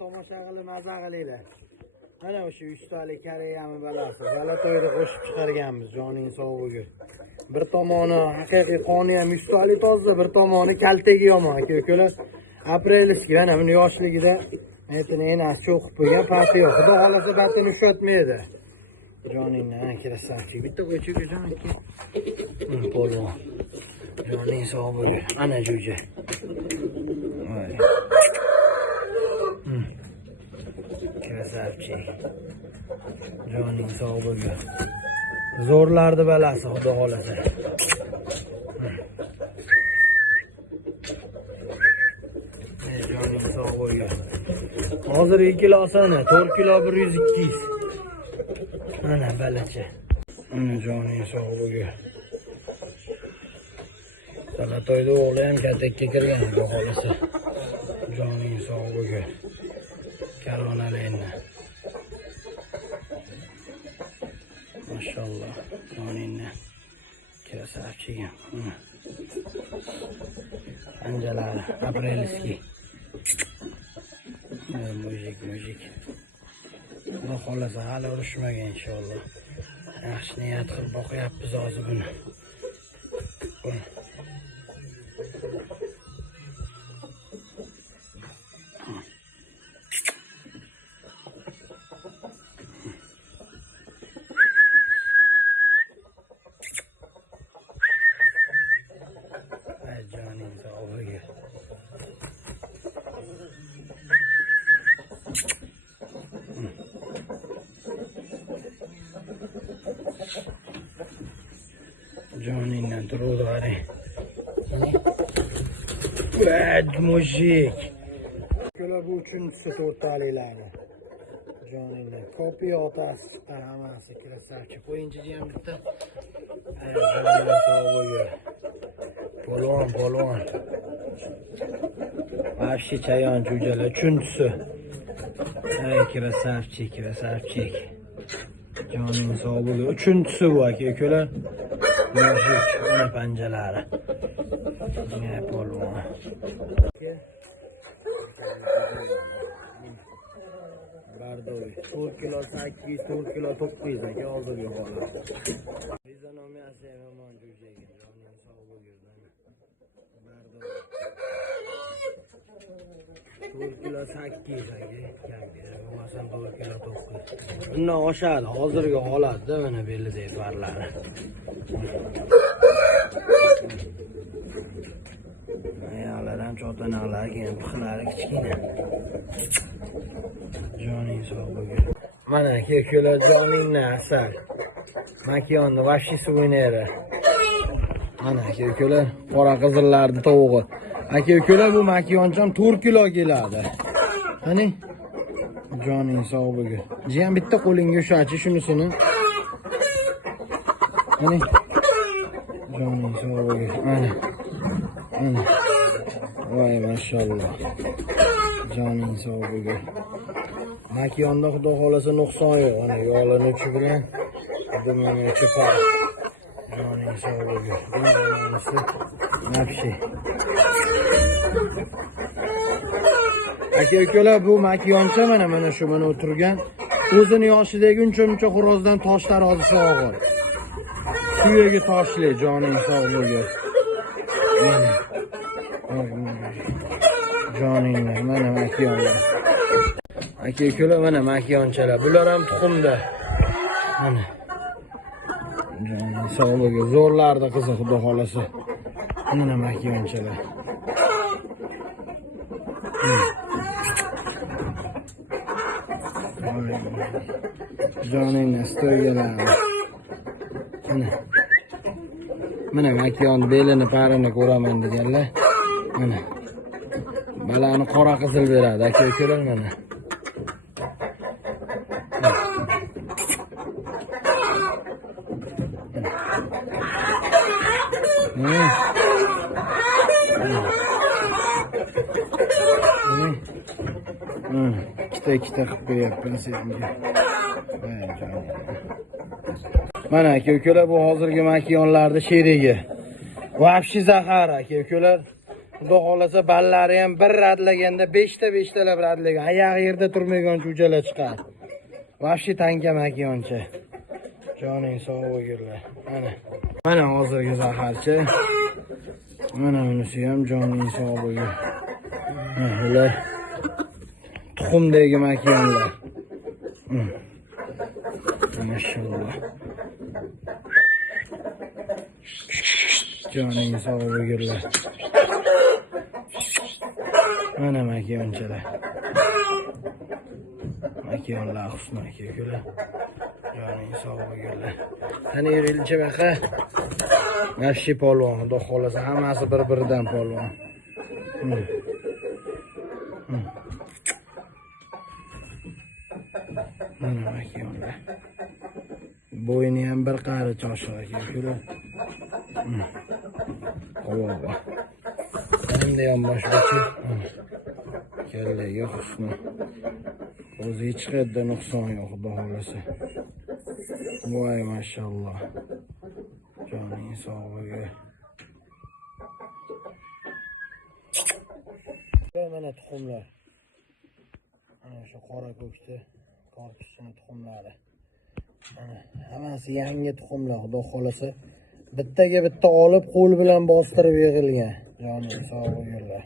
tomosha qilib maza qilinglar. Mana o'sha 3 talik kareyami balasi. Zalatoyda qo'shib chiqarganmiz, joning sog' bo'lsin. Bir tomoni haqiqiy qoni ham 3 talik toza, bir tomoni kaltagi yomon aka-ukalar. Aprelskiy mana buni yoshligida aytini enas cho'qib qo'ygan pati yo'q. Xudo xolasa batini ushlatmaydi. Joningdan kirasan. Bitta qo'ychi jon ikki. Polvon. Joning sog' bo'lsin. Ana jo'ja. Krasavchik. Joning sog' bo'lsin. Zo'rlardi balasi, xudo xolasa. Joning sog' bo'lsin. Hozir 2 kilo sana, 4 kilo 100-200. Mana balacha. Ana joning sog' bo'lsin. Zalatoyda o'g'li ham katakka kirgan, xudo xolasa. Joning sog' bo'lsin. Karvonalarni. Maşallah. Joningni. Krasavchigim. Anjalari, Aprelskiy. Mujik. Xudo xolasa hali urushmagan inshaalloh. Yaxshi niyat qilib boqyapmiz hozir buni. Joning sog' bo'lsin. Joningdan turuvdi qarang. Bad mujik. Bular bu uchinchisi to'rttaliklarni. Joningdan kopiya otasi hammasi krasavchik. Qo'yinchi ham bitta. Joning sog' bo'lsin. Polvon. Вообще chayon jo'jalar uchinchisi. Ay krasavchik. Joning sog' bo'lsin. Uchinchisi bu aka-ukalar. Mujik, mana panjalari. Ne polvon. 4 kilo 8, 4 kilo 9 aka hozirgi holat. Rizonomiyasi ham yomon jo'jaga. Joning sog' bo'lsin. 4 kilo 8 aka. Bo'lmasam 4 kilo 9. Bundan oshadi hozirgi holatda mana belidagi barlari. Ayollar ham chotanalar, keyin pixlari kichkina. Joning sog' bo'lsin. Mana aka-ukalar joningni asal. Makiyonni vashisi o'ynaydi. Mana aka-ukalar qora qizillarning tovug'i. Aka-ukalar bu makiyoncham 4 kilo keladi. Qani? Joning sog' bo'lsin. Jiyan bitta qo'lingga ushachi shunisini. Qani? Joning sog' bo'lsin. Mana. Voy maşallah. Joning sog' bo'lsin. Makiyonda xudo xolasa nuqson yo'q. Ana yo'lini uchi bilan dumini uchi par. Joning sog' bo'lsin. Bunisi nafshi. Aka-ukalar bu makiyoncha mana shu mana o'tirgan. O'zini yoshidagi uncha xo'rozdan tosh tarozisi og'ir. Suyaga toshli joning sog' bo'lsin. Joningni mana makiyonlar. Aka-ukalar mana makiyonchalar. Bular ham tuxumda. Mana. Joning sog' bo'lsin. Zo'rlarda qizi xudo xolasa. Mana makiyonchalar. Joningni stoygalar. Mana makiyon belini parini ko'raman deganlar. Mana. Balani qora qizil beradi aka-ukalar mana. Ikkita qilib qo'yapman senga. Mana aka-ukalar bu hozirgi makiyonlarning sherigi. Vapshi zahar aka-ukalar. Xudo xolasa ballari ham bir radlaganda 5talab radlagan. Oyog'i yerda turmaguncha ujalar chiqadi. Vobshe tanka makiyoncha. Joning sog' bo'linglar. Mana hozirgi zaharchi. Mana bunisi ham joning sog' bo'lgan. Ular tuxumdagi makiyonlar. Maşallah. Joning sog' bo'linglar. Mana makiyonchalar. Makiyonlar husn aka-ukalar. Joning sog' bo'linglar. Qani yurilchi baqa. Vobshe polvon, xudo xolasa hammasi bir-biridan polvon. Mana makiyonlar. Bo'yni ham bir qari choshiq aka-ukalar. Qo'lga. Endi ham boshqacha. Kallaga husn. O'zi hech qayerda nuqson yo'q, xudo xolasa. Voy mashalloh. Joning sog' bo'lgin. Mana tuxumlar. Mana shu qora ko'kchi korpusning tuxumlari. Hammasi yangi tuxumlar, xudo xolasa. Bittaga bitta olib qo'l bilan bostirib yig'ilgan. Joning sog' bo'linglar.